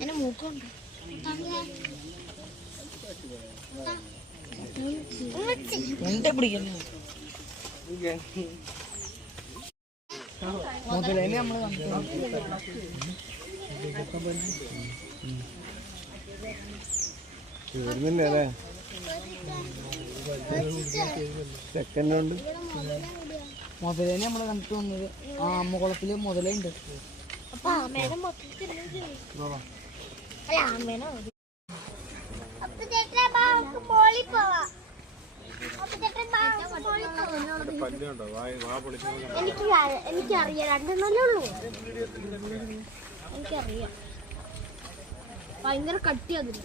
എന്നെ മൂക്കുണ്ട് പിടിക്കുന്നു മുതലേനെ നമ്മള് വരുന്നില്ലേ സെക്കൻഡ് മുതലേനെ നമ്മള് കണ്ടിട്ട് വന്നത് ആ അമ്മകുളത്തില് മുതലുണ്ട് എനിക്കറിയാം രണ്ടെണ്ണല്ലേ ഉള്ളൂ എനിക്കറിയാം ഭയങ്കര കട്ടി അതിന്